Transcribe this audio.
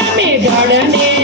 Let me garden. Is